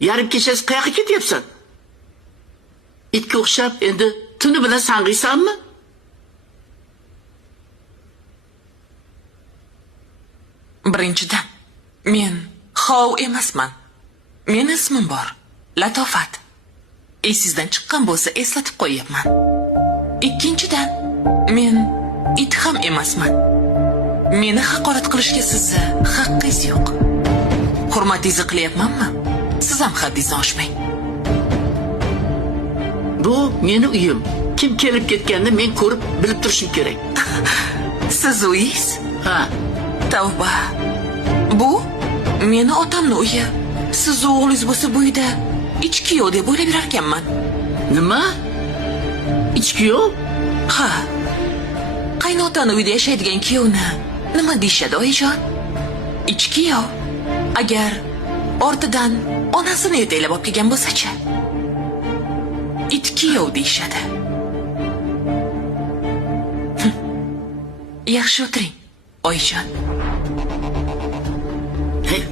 Yarim kechasi qayoqqa ketyapsan? Itga o'xshab endi tuni bilan sang'iysanmi? Birinchidan, men Xov emasman. Meni ismim bor. Latofat. Esingizdan chiqqan bo'lsa eslatib qo'yapman. Ikkinchidan, men it ham emasman. Meni haqorat qilishga sizni haqqingiz yo'q. Hurmatingizni qilyapmanmi? Siz ham haddingizni oshmang. Bu meni uyim. Kim kelib ketganini men ko'rib, bilib turishim kerak. Siz uyingiz? Ha. Tavba. Bu meni otamning uyi. Siz o'g'lingiz bo'lsa bu uyda ichki yo'q deb o'ylab yurar ekanman. Nima? Ichki yo'q? Ha. Qaynotani uyda yashaydigan kuyovni nima deyshadi, oyijon? Ichki yo'q. Agar ortidan onasini yetaklab olib kelgan bo'lsa-chi? Itki yo'q deyshadi. Yaxshi o'tiring, oyijon. Hey.